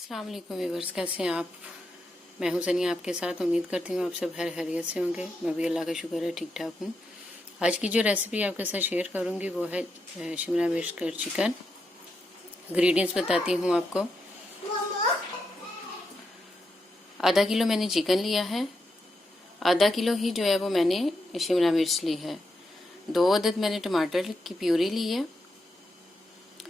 अस्सलाम वालेकुम व्यूअर्स, कैसे हैं आप। मैं हूं सनिया आपके साथ। उम्मीद करती हूं आप सब खैरियत से होंगे। मैं भी अल्लाह का शुक्र है ठीक ठाक हूं। आज की जो रेसिपी आपके साथ शेयर करूंगी वो है शिमला मिर्च का चिकन। इंग्रेडिएंट्स बताती हूं आपको। आधा किलो मैंने चिकन लिया है। आधा किलो ही जो है वो मैंने शिमला मिर्च ली है। 2 अदद मैंने टमाटर की प्यूरी ली है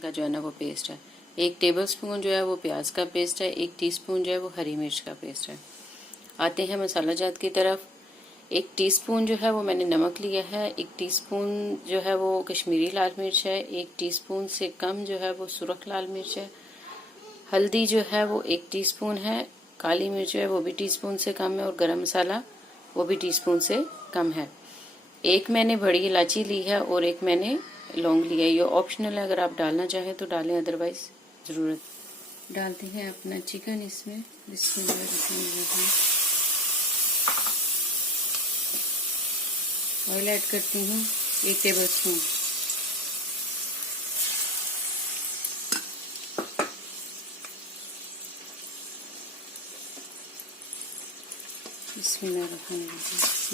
का जो है ना वो पेस्ट है। 1 टेबलस्पून जो है वो प्याज का पेस्ट है। 1 टीस्पून जो है वो हरी मिर्च का पेस्ट है। आते हैं मसाला जात की तरफ। 1 टीस्पून जो है वो मैंने नमक लिया है। 1 टीस्पून जो है वो कश्मीरी लाल मिर्च है। 1 टीस्पून से कम जो है वो सुरख लाल मिर्च है। हल्दी जो है वो 1 टीस्पून है। काली मिर्च जो है वो भी टीस्पून से कम है। और गरम मसाला वो भी टीस्पून से कम है। 1 मैंने बड़ी इलायची ली है और 1 मैंने लौंग लिया है। ये ऑप्शनल है, अगर आप डालना चाहें तो डालें, अदरवाइज ज़रूरत। डालते हैं अपना चिकन इसमें। बिस्मिल्लाह। ऑयल ऐड करती हूँ 1 टेबलस्पून। बिस्मिल्लाह।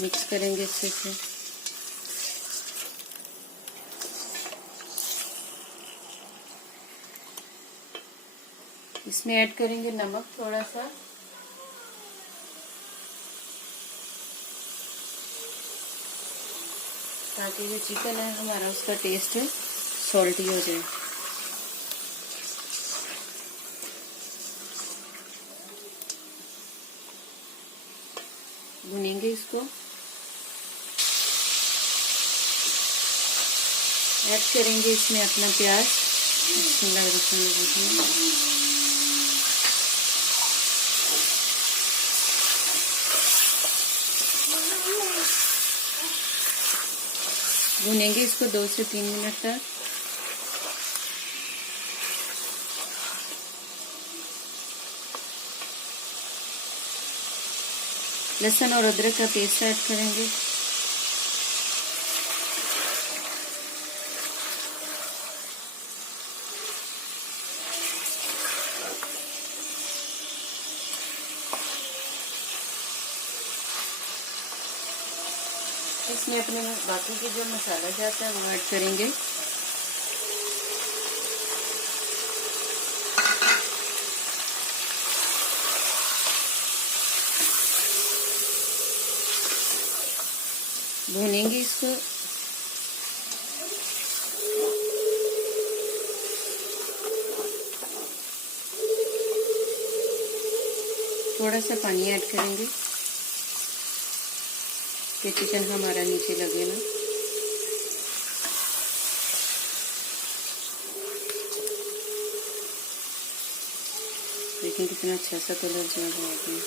मिक्स करेंगे अच्छे से। इसमें ऐड करेंगे नमक थोड़ा सा। ताकि जो चिकन है हमारा उसका टेस्ट सॉल्टी हो जाए। भुनेंगे इसको। ऐड करेंगे इसमें अपना प्याज। भुनेंगे इसको 2 से 3 मिनट तक। लहसुन और अदरक का पेस्ट ऐड करेंगे। इसमें अपने बाकी के जो मसाला जाता है वो ऐड करेंगे। भूनेंगे इसको। थोड़ा सा पानी ऐड करेंगे कि चिकन हमारा नीचे लगे ना। देखिए कितना अच्छा सा कलर जो है।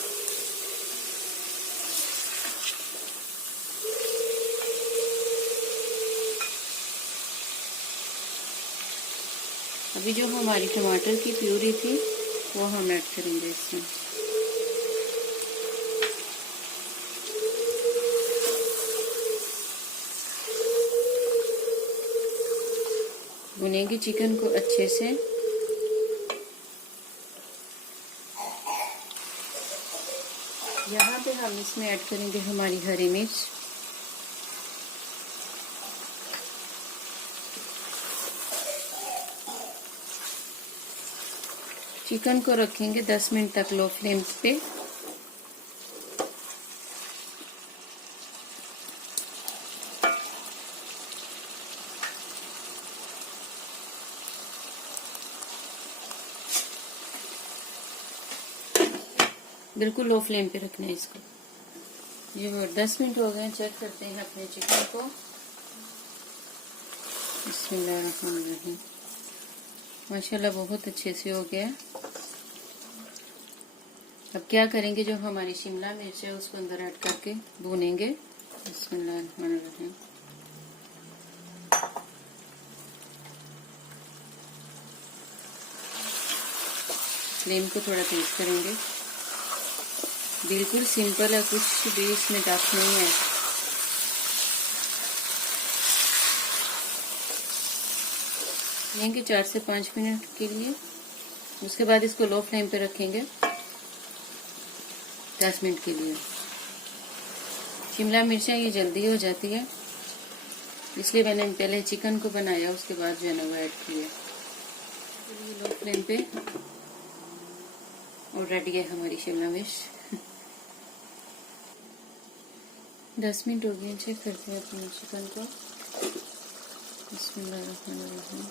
अभी जो हमारी टमाटर की प्यूरी थी वो हम ऐड करेंगे इसमें। भुनेंगे चिकन को अच्छे से। यहाँ पे हम इसमें ऐड करेंगे हमारी हरी मिर्च। चिकन को रखेंगे 10 मिनट तक लो फ्लेम पे। बिल्कुल लो फ्लेम पे रखना है इसको। ये 10 मिनट हो गए। चेक करते हैं अपने चिकन को। बिस्मिल्लाहिर्रहमानिर्रहीम। माशाल्लाह बहुत अच्छे से हो गया। अब क्या करेंगे, जो हमारी शिमला मिर्च है उसको अंदर ऐड करके भूनेंगे। बिस्मिल्लाहिर्रहमानिर्रहीम। फ्लेम को थोड़ा तेज करेंगे। बिल्कुल सिंपल है, कुछ भी इसमें टफ नहीं है। लेंगे 4 से 5 मिनट के लिए। उसके बाद इसको लो फ्लेम पे रखेंगे 10 मिनट के लिए। शिमला मिर्चें ये जल्दी हो जाती है, इसलिए मैंने पहले चिकन को बनाया, उसके बाद जो है ना वो ऐड किया। लो फ्लेम पे और रेडी है हमारी शिमला मिर्च। 10 मिनट हो गए, चेक करते हैं अपने चिकन को। बिस्मिल्लाहिर्रहमानिर्रहीम।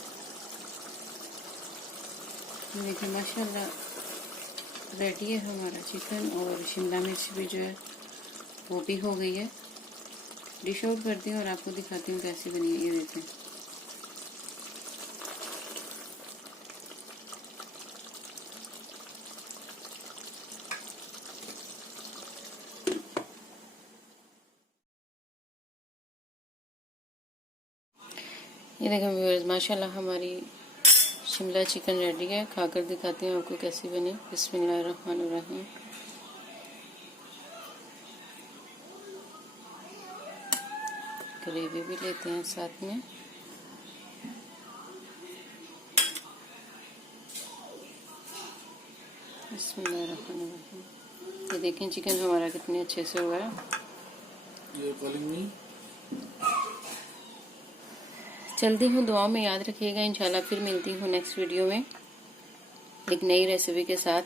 देखिए माशाल्लाह रेडी है हमारा चिकन, और शिमला मिर्च भी जो है वो भी हो गई है। डिश आउट करती हूँ और आपको दिखाती हूँ कैसी बनी है। ये देखें, ये देखें व्यूअर्स, माशाल्लाह हमारी शिमला चिकन रेडी है। खाकर दिखाती हूँ आपको कैसी बनी। बिस्मिल्लाहिर्रहमानिर्रहीम। ग्रेवी भी लेते हैं साथ में। बिस्मिल्लाहिर्रहमानिर्रहीम। ये देखें चिकन हमारा कितने अच्छे से हुआ है। चलती हूँ, दुआ में याद रखिएगा। इंशाल्लाह फिर मिलती हूँ नेक्स्ट वीडियो में एक नई रेसिपी के साथ।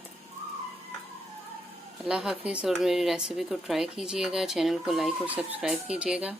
अल्लाह हाफिज़। और मेरी रेसिपी को ट्राई कीजिएगा, चैनल को लाइक और सब्सक्राइब कीजिएगा।